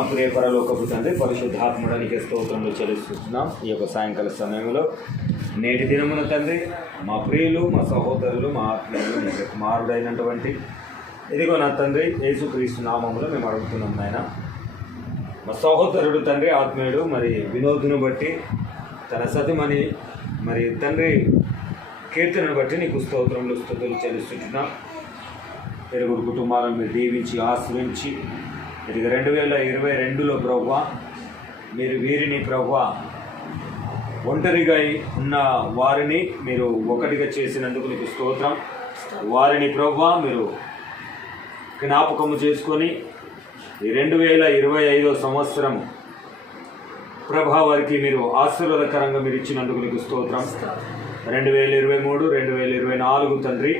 మా ప్రియ పరలోకపు తండ్రి పరిశుద్ధాత్మడానికి స్తోత్రంలో చెల్లిస్తున్నాం. ఈ యొక్క సాయంకాల సమయంలో నేటి దినమున తండ్రి మా ప్రియులు మా సహోదరులు మా ఆత్మీయులు మీ కుమారుడైనటువంటి ఇదిగో నా తండ్రి యేసుక్రీస్తు నామంలో మేము అడుగుతున్నాం నాయన. మా సహోదరుడు తండ్రి ఆత్మీయుడు మరి వినోదును బట్టి తన సతిమని మరి తండ్రి కీర్తనను బట్టి నీకు స్తోత్రంలో స్థుతులు చెల్లిస్తున్నాం. ఇరుగురు కుటుంబాలను మీరు దీవించి ఆశ్రయించి ఇది రెండు వేల ఇరవై రెండులో ప్రవ్వ మీరు వీరిని ప్రవ్వ ఒంటరిగా ఉన్న వారిని మీరు ఒకటిగా చేసినందుకు నీకు స్తోత్రం. వారిని ప్రవ్వ మీరు జ్ఞాపకము చేసుకొని ఈ రెండు వేల ఇరవై ఐదో సంవత్సరం ప్రభా వారికి మీరు ఆశీర్వాదకరంగా మీరు ఇచ్చినందుకు నీకు స్తోత్రం. రెండు వేల ఇరవై మూడు రెండు వేల ఇరవై నాలుగు తండ్రి.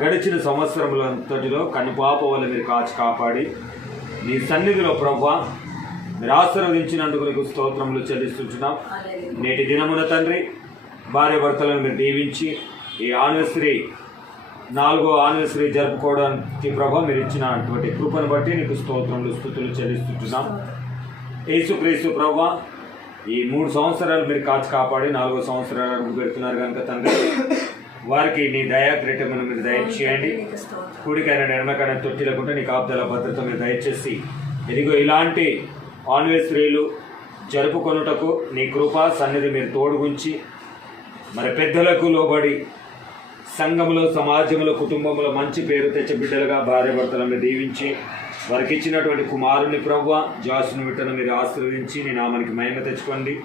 గడిచిన సంవత్సరములంతటిలో కనుపాప వల్ల మీరు కాచి కాపాడి నీ సన్నిధిలో ప్రభా మీరు ఆశీర్వదించినందుకు నీకు స్తోత్రములు చెల్లిస్తుంటున్నాం. నేటి దినమున తండ్రి భార్య భర్తలను మీరు దీవించి ఈ ఆనివర్సరీ నాలుగో ఆనివర్సరీ జరుపుకోవడానికి ప్రభా మీరు ఇచ్చినటువంటి కృపను బట్టి నీకు స్తోత్రములు స్థుతులు చెల్లిస్తుంటున్నాం. యేసుక్రీస్తు ప్రభా ఈ మూడు సంవత్సరాలు మీరు కాచి కాపాడి నాలుగో సంవత్సరాలు పెడుతున్నారు కనుక తండ్రి. వారికి నీ దయా మీరు దయచేయండి. కూడికైన ఎడమకైన తొట్టి లేకుండా నీ కాపుదల భద్రత మీరు దయచేసి ఇదిగో ఇలాంటి ఆన్వేశ్రీలు జరుపుకొనుటకు నీ కృపా సన్నిధి మీరు తోడుగుంచి మరి పెద్దలకు లోబడి సంఘములో సమాజంలో కుటుంబంలో మంచి పేరు తెచ్చే బిడ్డలుగా భార్య భర్తలను దీవించి వారికి ఇచ్చినటువంటి కుమారుని ప్రవ్వ జాసుని విట్టను మీరు ఆశీర్వదించి నీ నామానికి మహిమ తెచ్చుకోండి.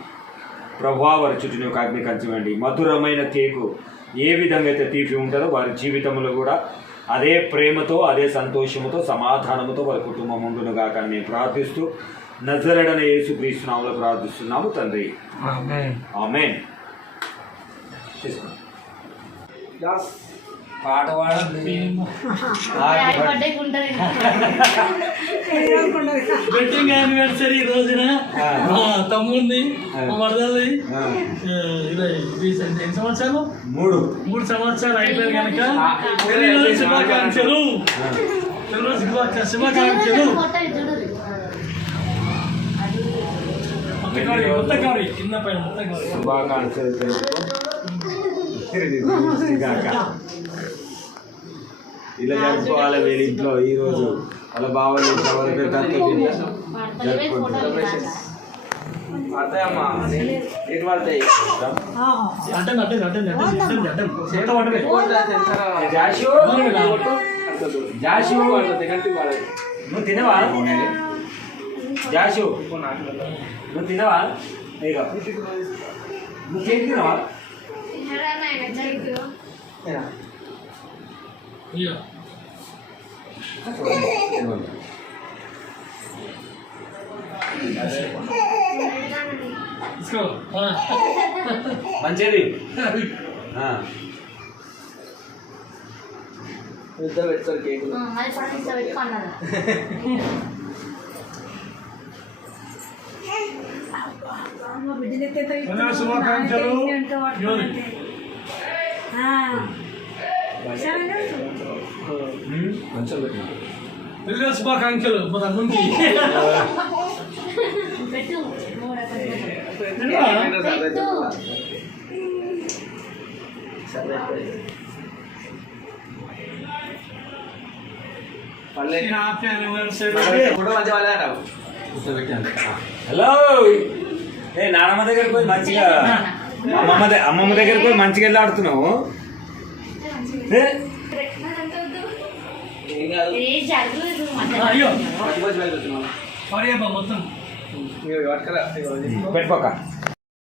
ప్రభా వారి చుట్టూ ఒక అగ్ని కంచమండి మధురమైన కేకు ఏ విధంగా అయితే తీపి ఉంటుందో వారి జీవితంలో కూడా అదే ప్రేమతో అదే సంతోషముతో సమాధానముతో వారి కుటుంబం ఉండును గాక అని మేము ప్రార్థిస్తూ నజరడన యేసు క్రీస్తునామలో ప్రార్థిస్తున్నాము తండ్రి ఆమెన్ తీసుకోండి. పాట వెడ్డింగ్ యానివర్సరీ రోజున మా తమ్ముడిని మా ఇరవై ఎన్ని సంవత్సరాలు? మూడు. మూడు సంవత్సరాలు అయిపోయారు కనుక. పెళ్ళి శుభాకాంక్షలు. శుభాకాంక్షలు. శుభాకాంక్షలు. ఇలా జరుపుకోవాలి వీళ్ళ ఇంట్లో ఈ రోజు. వాళ్ళ బావలు ఇంట్లో వాళ్ళ జాషు? నువ్వు తినవా? జాషు? నువ్వు తినవా? ఇక నువ్వు కేక్ తినవా. మంచిది ఆ. మరి శుభాకాంక్షలు యోని. శుభాకాంక్షలు మా హలో ఏ నానమ్మ దగ్గరికి పోయి మంచిగా అమ్మమ్మ అమ్మమ్మ దగ్గరికి పోయి మంచిగా వెళ్ళి ఆడుతున్నావు ఏ? ఏ జరగలేదు అయ్యో మధ్య సారీ అబ్బా మొత్తం పెట్టుకోక.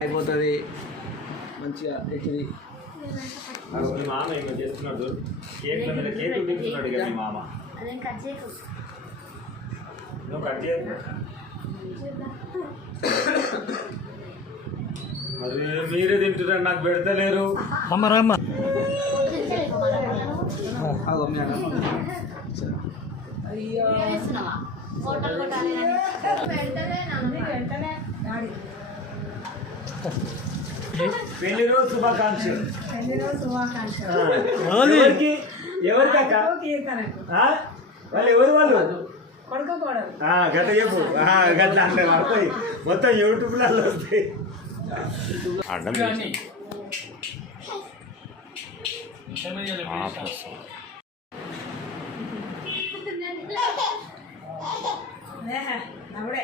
అయిపోతుంది. మంచిగా ఎక్కిది మీ మామ ఏమో చేస్తున్నాడు. కేక్ల మీద కేకులు తింటున్నాడు ఇక మీ మామ. అదేం కట్ చేయకు. నువ్వు కట్ చేయకు. మరి మీరే తింటున్నారు నాకు పెడతలేరు. అమ్మ రామ్మ. వేస్తున్నావా హోటల్ కొట్టాలి పెళ్ళి రోజు శుభాకాంక్షలు. ఓలి. ఎవరికి? ఎవరికి అక్క? ఆ? వాళ్ళు ఎవరు వాళ్ళు? ఆ, గట్ల చెప్పు. ఆ, గట్ల అంటే పడతాయి మొత్తం యూట్యూబ్లలో వస్తాయి. అడ్డం അവിടെ